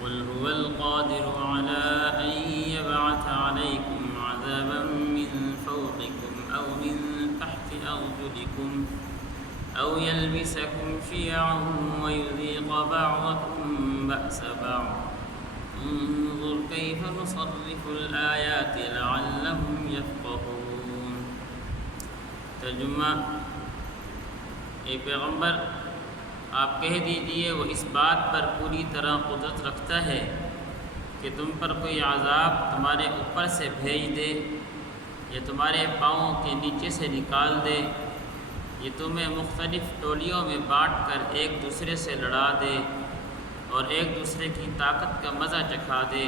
قل هو القادر على أن يبعث عليكم عذابا من فوقكم أو من تحت أرجلكم أو يلبسكم شيعا ويذيق بعضكم بأس بعض انظر كيف نصرف الآيات لعلهم يفقهون۔ ترجمہ: اے پیغمبر، آپ کہہ دیجئے وہ اس بات پر پوری طرح قدرت رکھتا ہے کہ تم پر کوئی عذاب تمہارے اوپر سے بھیج دے یا تمہارے پاؤں کے نیچے سے نکال دے، یہ تمہیں مختلف ٹولیوں میں بانٹ کر ایک دوسرے سے لڑا دے اور ایک دوسرے کی طاقت کا مزہ چکھا دے۔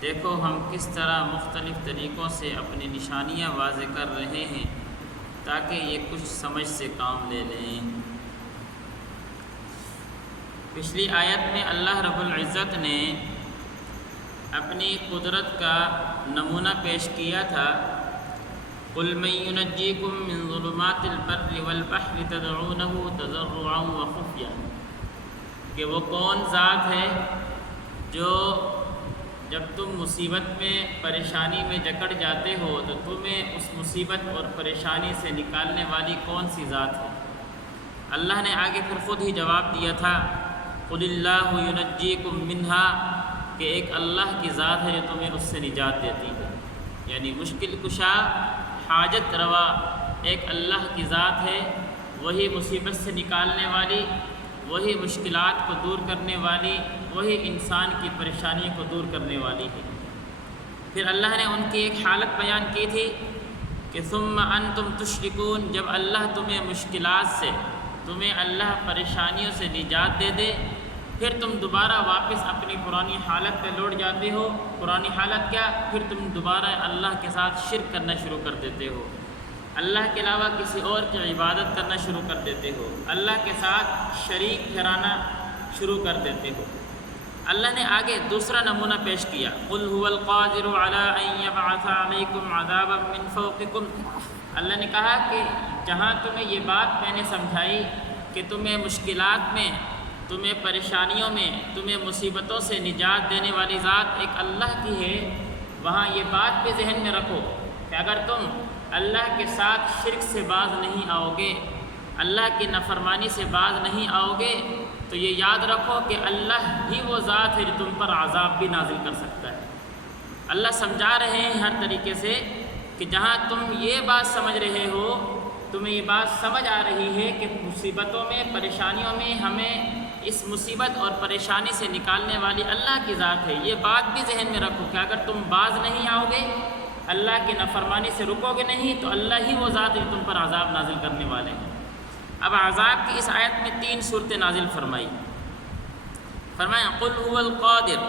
دیکھو ہم کس طرح مختلف طریقوں سے اپنی نشانیاں واضح کر رہے ہیں تاکہ یہ کچھ سمجھ سے کام لے لیں۔ پچھلی آیت میں اللہ رب العزت نے اپنی قدرت کا نمونہ پیش کیا تھا۔ قُلْ مَن يُنَجِّيكُم مِّن ظُلُمَاتِ الْبَرِّ وَالْبَحْرِ تَدْعُونَهُ تَضَرُّعًا وَخُفْيًا، کہ وہ کون ذات ہے جو جب تم مصیبت میں پریشانی میں جکڑ جاتے ہو تو تمہیں اس مصیبت اور پریشانی سے نکالنے والی کون سی ذات ہے؟ اللہ نے آگے پھر خود ہی جواب دیا تھا، قُلِ اللَّهُ يُنَجِّيكُم مِّنْهَا، کہ ایک اللہ کی ذات ہے جو تمہیں اس سے نجات دیتی ہے، یعنی مشکل کشا، حاجت روا ایک اللہ کی ذات ہے، وہی مصیبت سے نکالنے والی، وہی مشکلات کو دور کرنے والی، وہی انسان کی پریشانی کو دور کرنے والی ہے۔ پھر اللہ نے ان کی ایک حالت بیان کی تھی کہ ثم انتم تشرکون، جب اللہ تمہیں مشکلات سے، تمہیں اللہ پریشانیوں سے نجات دے دے، پھر تم دوبارہ واپس اپنی پرانی حالت پہ لوٹ جاتے ہو۔ پرانی حالت کیا؟ پھر تم دوبارہ اللہ کے ساتھ شرک کرنا شروع کر دیتے ہو، اللہ کے علاوہ کسی اور کی عبادت کرنا شروع کر دیتے ہو، اللہ کے ساتھ شریک ٹھہرانا شروع کر دیتے ہو۔ اللہ نے آگے دوسرا نمونہ پیش کیا، قُلْ هُوَ الْقَادِرُ عَلَىٰ أَن يَبْعَثَ عَلَيْكُمْ عَذَابًا مِّن فَوْقِكُمْ۔ اللہ نے کہا کہ جہاں تمہیں یہ بات میں نے سمجھائی کہ تمہیں مشکلات میں، تمہیں پریشانیوں میں، تمہیں مصیبتوں سے نجات دینے والی ذات ایک اللہ کی ہے، وہاں یہ بات بھی ذہن میں رکھو کہ اگر تم اللہ کے ساتھ شرک سے باز نہیں آؤ گے، اللہ کی نافرمانی سے باز نہیں آؤ گے، تو یہ یاد رکھو کہ اللہ ہی وہ ذات ہے جو تم پر عذاب بھی نازل کر سکتا ہے۔ اللہ سمجھا رہے ہیں ہر طریقے سے کہ جہاں تم یہ بات سمجھ رہے ہو، تمہیں یہ بات سمجھ آ رہی ہے کہ مصیبتوں میں، پریشانیوں میں ہمیں اس مصیبت اور پریشانی سے نکالنے والی اللہ کی ذات ہے، یہ بات بھی ذہن میں رکھو کہ اگر تم باز نہیں آؤ گے، اللہ کی نافرمانی سے رکو گے نہیں، تو اللہ ہی وہ ذات ہے جو تم پر عذاب نازل کرنے والے ہیں۔ اب عذاب کی اس آیت میں 3 صورتیں نازل فرمایا قُلْ هُوَ الْقَادِرُ،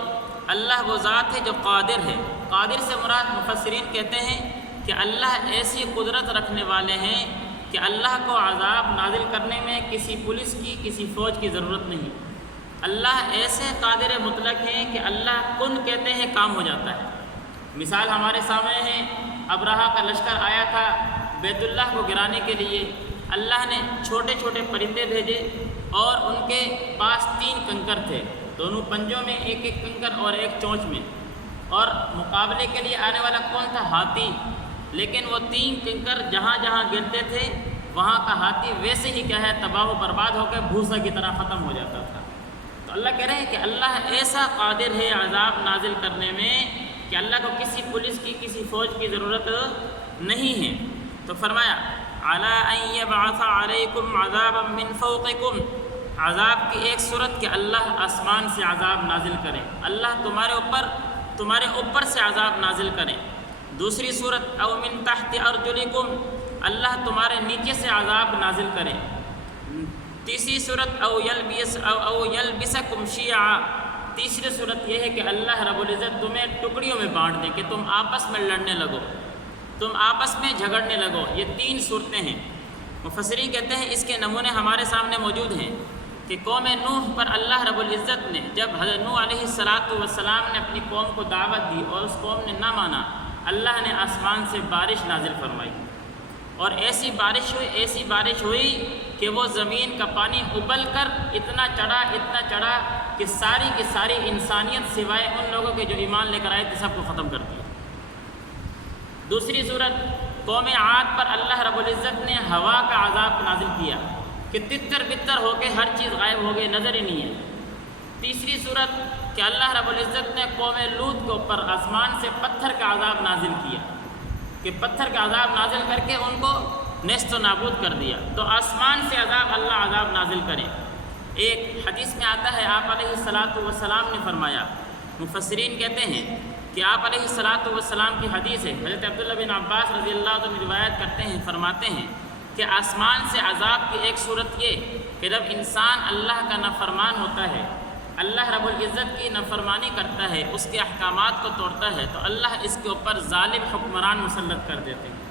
اللہ وہ ذات ہے جو قادر ہے۔ قادر سے مراد مفسرین کہتے ہیں کہ اللہ ایسی قدرت رکھنے والے ہیں کہ اللہ کو عذاب نازل کرنے میں کسی پولیس کی، کسی فوج کی ضرورت نہیں۔ اللہ ایسے قادر مطلق ہیں کہ اللہ کن کہتے ہیں کام ہو جاتا ہے۔ مثال ہمارے سامنے ہے، ابرہا کا لشکر آیا تھا بیت اللہ کو گرانے کے لیے، اللہ نے چھوٹے چھوٹے پرندے بھیجے اور ان کے پاس 3 کنکر تھے، دونوں پنجوں میں ایک ایک کنکر اور ایک چونچ میں، اور مقابلے کے لیے آنے والا کون تھا؟ ہاتھی، لیکن وہ 3 کنکر جہاں جہاں گرتے تھے وہاں کا ہاتھی ویسے ہی کیا ہے تباہ و برباد ہو کے بھوسا کی طرح ختم ہو جاتا تھا۔ تو اللہ کہہ رہے ہیں کہ اللہ ایسا قادر ہے عذاب نازل کرنے میں کہ اللہ کو کسی پولیس کی، کسی فوج کی ضرورت نہیں ہے۔ تو فرمایا عَلَىٰ أَن يَبْعَثَ عَلَيْكُمْ عَذَابًا مِّن فَوْقِكُمْ، عذاب کی ایک صورت کہ اللہ آسمان سے عذاب نازل کرے، اللہ تمہارے اوپر سے عذاب نازل کرے۔ دوسری صورت او من تحت ارجلکم، اللہ تمہارے نیچے سے عذاب نازل کرے۔ تیسری صورت او یلبسکم شیعا، تیسری صورت یہ ہے کہ اللہ رب العزت تمہیں ٹکڑیوں میں بانٹ دے کہ تم آپس میں لڑنے لگو، تم آپس میں جھگڑنے لگو۔ یہ 3 صورتیں ہیں۔ مفسرین کہتے ہیں اس کے نمونے ہمارے سامنے موجود ہیں کہ قوم نوح پر اللہ رب العزت نے جب حضرت نوح علیہ السلام نے اپنی قوم کو دعوت دی اور اس قوم نے نہ مانا، اللہ نے آسمان سے بارش نازل فرمائی، اور ایسی بارش ہوئی کہ وہ زمین کا پانی ابل کر اتنا چڑھا کہ ساری کی ساری انسانیت سوائے ان لوگوں کے جو ایمان لے کر آئے تھے سب کو ختم کر دیا۔ دوسری صورت قوم عاد پر اللہ رب العزت نے ہوا کا عذاب نازل کیا کہ تتر بتر ہو کے ہر چیز غائب ہو گئی، نظر ہی نہیں ہے۔ تیسری صورت کہ اللہ رب العزت نے قوم لوط کے اوپر آسمان سے پتھر کا عذاب نازل کیا کہ پتھر کا عذاب نازل کر کے ان کو نیست و نابود کر دیا۔ تو آسمان سے اللہ عذاب نازل کرے۔ ایک حدیث میں آتا ہے آپ علیہ الصلاۃ والسلام نے فرمایا، مفسرین کہتے ہیں کہ آپ علیہ الصلاۃ والسلام کی حدیث ہے، حضرت عبداللہ بن عباس رضی اللہ عنہ روایت کرتے ہیں، فرماتے ہیں کہ آسمان سے عذاب کی ایک صورت یہ کہ جب انسان اللہ کا نافرمان ہوتا ہے، اللہ رب العزت کی نافرمانی کرتا ہے، اس کے احکامات کو توڑتا ہے، تو اللہ اس کے اوپر ظالم حکمران مسلط کر دیتے ہیں۔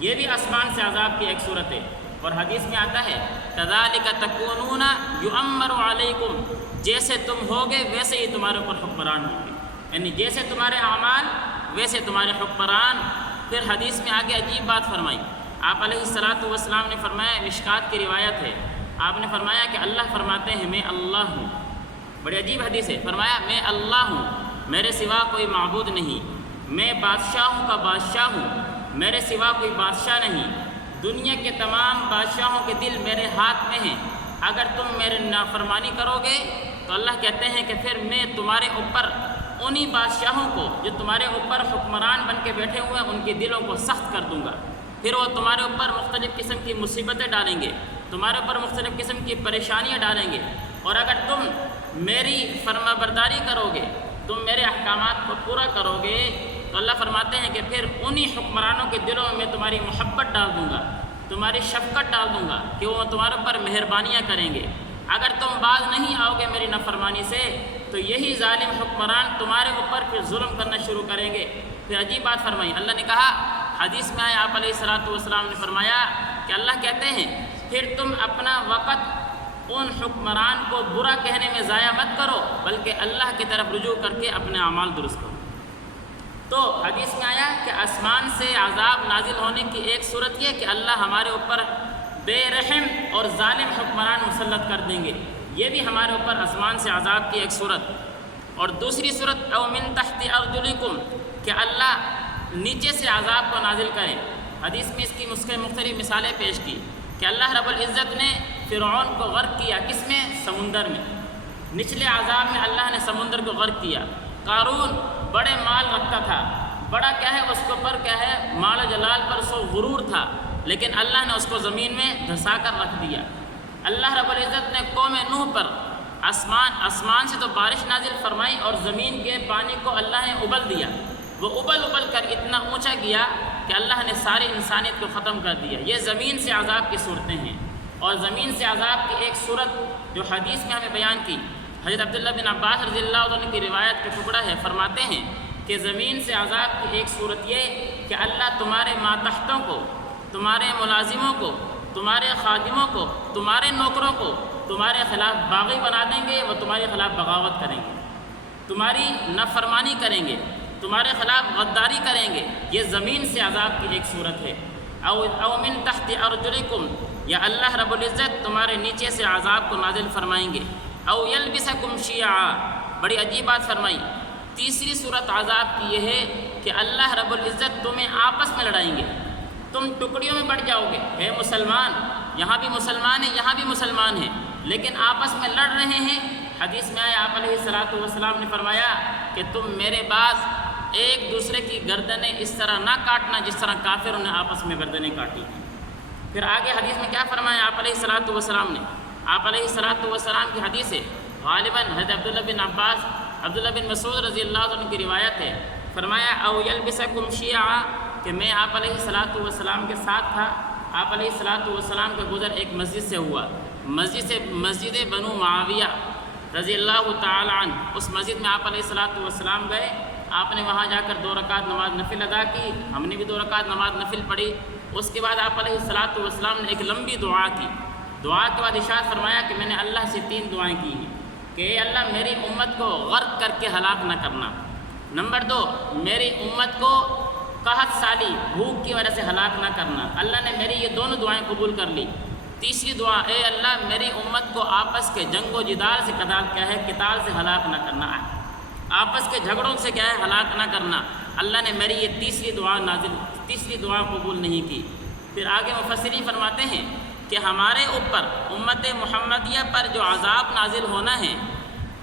یہ بھی آسمان سے عذاب کی ایک صورت ہے۔ اور حدیث میں آتا ہے کذالک تکونون یؤمر علیکم، جیسے تم ہوگے ویسے ہی تمہارے اوپر حکمران ہوں گے، یعنی جیسے تمہارے اعمال ویسے تمہارے حکمران۔ پھر حدیث میں آگے عجیب بات فرمائی، آپ علیہ الصلاۃ والسلام نے فرمایا، مشکات کی روایت ہے، آپ نے فرمایا کہ اللہ فرماتے ہیں میں اللہ ہوں، بڑی عجیب حدیث ہے، فرمایا میں اللہ ہوں، میرے سوا کوئی معبود نہیں، میں بادشاہوں کا بادشاہ ہوں، میرے سوا کوئی بادشاہ نہیں، دنیا کے تمام بادشاہوں کے دل میرے ہاتھ میں ہیں، اگر تم میرے نافرمانی کرو گے تو اللہ کہتے ہیں کہ پھر میں تمہارے اوپر انہی بادشاہوں کو جو تمہارے اوپر حکمران بن کے بیٹھے ہوئے ہیں ان کے دلوں کو سخت کر دوں گا، پھر وہ تمہارے اوپر مختلف قسم کی مصیبتیں ڈالیں گے، تمہارے اوپر مختلف قسم کی پریشانیاں ڈالیں گے، اور اگر تم میری فرما برداری کرو گے، تم میرے احکامات کو پورا کرو گے، تو اللہ فرماتے ہیں کہ پھر انہی حکمرانوں کے دلوں میں تمہاری محبت ڈال دوں گا، تمہاری شفقت ڈال دوں گا کہ وہ تمہارے اوپر مہربانیاں کریں گے۔ اگر تم باز نہیں آؤ گے میری نافرمانی سے تو یہی ظالم حکمران تمہارے اوپر پھر ظلم کرنا شروع کریں گے۔ پھر عجیب بات فرمائی، اللہ نے کہا، حدیث میں آئے آپ علیہ الصلاۃ والسلام نے فرمایا کہ اللہ کہتے ہیں پھر تم اپنا وقت ان حکمران کو برا کہنے میں ضائع مت کرو، بلکہ اللہ کی طرف رجوع کر کے اپنے اعمال درست کرو۔ تو حدیث میں آیا کہ آسمان سے عذاب نازل ہونے کی ایک صورت یہ کہ اللہ ہمارے اوپر بے رحم اور ظالم حکمران مسلط کر دیں گے، یہ بھی ہمارے اوپر آسمان سے عذاب کی ایک صورت۔ اور دوسری صورت او من تحت ارجلکم، کہ اللہ نیچے سے عذاب کو نازل کرے۔ حدیث میں اس کی مختلف مثالیں پیش کی کہ اللہ رب العزت نے فرعون کو غرق کیا، کس میں؟ سمندر میں۔ نچلے عذاب میں اللہ نے سمندر کو غرق کیا۔ قارون بڑے مال رکھتا تھا، بڑا کیا ہے اس کے اوپر کیا ہے مال و جلال پر سو غرور تھا، لیکن اللہ نے اس کو زمین میں دھسا کر رکھ دیا۔ اللہ رب العزت نے قوم نوح پر آسمان سے تو بارش نازل فرمائی اور زمین کے پانی کو اللہ نے ابل دیا، وہ ابل کر اتنا اونچا گیا کہ اللہ نے ساری انسانیت کو ختم کر دیا۔ یہ زمین سے عذاب کی صورتیں ہیں۔ اور زمین سے عذاب کی ایک صورت جو حدیث میں ہمیں بیان کی، حضرت عبداللہ بن عباس رضی اللہ عنہ کی روایت کا ٹکڑا ہے، فرماتے ہیں کہ زمین سے عذاب کی ایک صورت یہ کہ اللہ تمہارے ماتحتوں کو، تمہارے ملازموں کو، تمہارے خادموں کو، تمہارے نوکروں کو تمہارے خلاف باغی بنا دیں گے، وہ تمہارے خلاف بغاوت کریں گے، تمہاری نافرمانی کریں گے، تمہارے خلاف غداری کریں گے۔ یہ زمین سے عذاب کی ایک صورت ہے۔ او من تحت ارجلکم، یا اللہ رب العزت تمہارے نیچے سے عذاب کو نازل فرمائیں گے۔ او یلبسکم شیعا، بڑی عجیب بات فرمائی۔ تیسری صورت عذاب کی یہ ہے کہ اللہ رب العزت تمہیں آپس میں لڑائیں گے، تم ٹکڑیوں میں بٹ جاؤ گے، ہے مسلمان، یہاں بھی مسلمان ہیں، یہاں بھی مسلمان ہیں، لیکن آپس میں لڑ رہے ہیں۔ حدیث میں آیا آپ علیہ الصلاۃ والسلام نے فرمایا کہ تم میرے بعد ایک دوسرے کی گردنیں اس طرح نہ کاٹنا جس طرح کافروں نے آپس میں گردنیں کاٹی۔ پھر آگے حدیث میں کیا فرمایا آپ علیہ الصلاۃ والسلام نے؟ آپ علیہ الصلاۃ والسلام کی حدیث ہے، غالباً حضرت عبداللہ بن عباس، عبداللہ بن مسعود رضی اللہ عنہ کی روایت ہے، فرمایا او یلبسکم شیعا، کہ میں آپ علیہ الصلاۃ والسلام کے ساتھ تھا، آپ علیہ الصلاۃ والسلام کا گزر ایک مسجد سے ہوا، مسجد بنو معاویہ رضی اللہ تعالی عنہ۔ اس مسجد میں آپ علیہ الصلاۃ والسلام گئے، آپ نے وہاں جا کر 2 رکعت نماز نفل ادا کی، ہم نے بھی 2 رکعت نماز نفل پڑھی۔ اس کے بعد آپ علیہ الصلاۃ والسلام نے ایک لمبی دعا کی، دعا کے بعد ارشاد فرمایا کہ میں نے اللہ سے 3 دعائیں کی ہیں کہ اے اللہ میری امت کو غرق کر کے ہلاک نہ کرنا، نمبر 2 میری امت کو قحط سالی بھوک کی وجہ سے ہلاک نہ کرنا، اللہ نے میری یہ دونوں دعائیں قبول کر لی۔ تیسری دعا، اے اللہ میری امت کو آپس کے جنگ و جدال سے قتال سے ہلاک نہ کرنا، آپس کے جھگڑوں سے کیا ہے ہلاک نہ کرنا۔ اللہ نے میری یہ تیسری دعا قبول نہیں کی۔ پھر آگے مفسرین فرماتے ہیں کہ ہمارے اوپر امت محمدیہ پر جو عذاب نازل ہونا ہے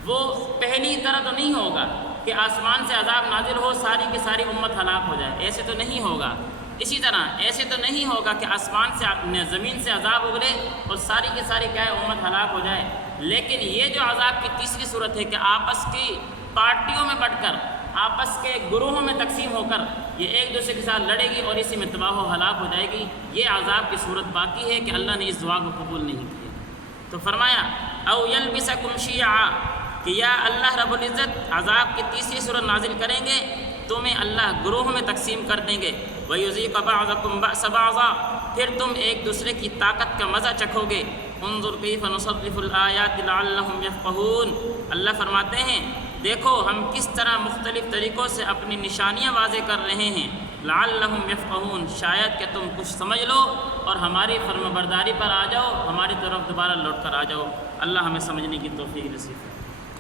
وہ پہلی طرح تو نہیں ہوگا کہ آسمان سے عذاب نازل ہو ساری کی ساری امت ہلاک ہو جائے، ایسے تو نہیں ہوگا۔ اسی طرح ایسے تو نہیں ہوگا کہ آسمان سے زمین سے عذاب ابھرے اور ساری کی ساری کیا ہے امت ہلاک ہو جائے، لیکن یہ جو عذاب کی تیسری صورت ہے کہ آپس کی پارٹیوں میں بٹ کر، آپس کے گروہوں میں تقسیم ہو کر یہ ایک دوسرے کے ساتھ لڑے گی اور اسی میں تباہ و ہلاک ہو جائے گی، یہ عذاب کی صورت باقی ہے کہ اللہ نے اس دعا کو قبول نہیں کیا۔ تو فرمایا او یلبسکم شیعا، کہ یا اللہ رب العزت عذاب کی تیسری صورت نازل کریں گے، تمہیں اللہ گروہوں میں تقسیم کر دیں گے، وَيُذِيقَ بَعْضَكُمْ بَأْسَ بَعْضٍ، پھر تم ایک دوسرے کی طاقت کا مزہ چکھو گے۔ انظر کیف نصرف الآیات لعلہم یفقہون، اللہ فرماتے ہیں دیکھو ہم کس طرح مختلف طریقوں سے اپنی نشانیاں واضح کر رہے ہیں، لعلہم یفقہون، شاید کہ تم کچھ سمجھ لو اور ہماری فرمانبرداری پر آ جاؤ، ہماری طرف دوبارہ لوٹ کر آ جاؤ۔ اللہ ہمیں سمجھنے کی توفیق نصیب کرے۔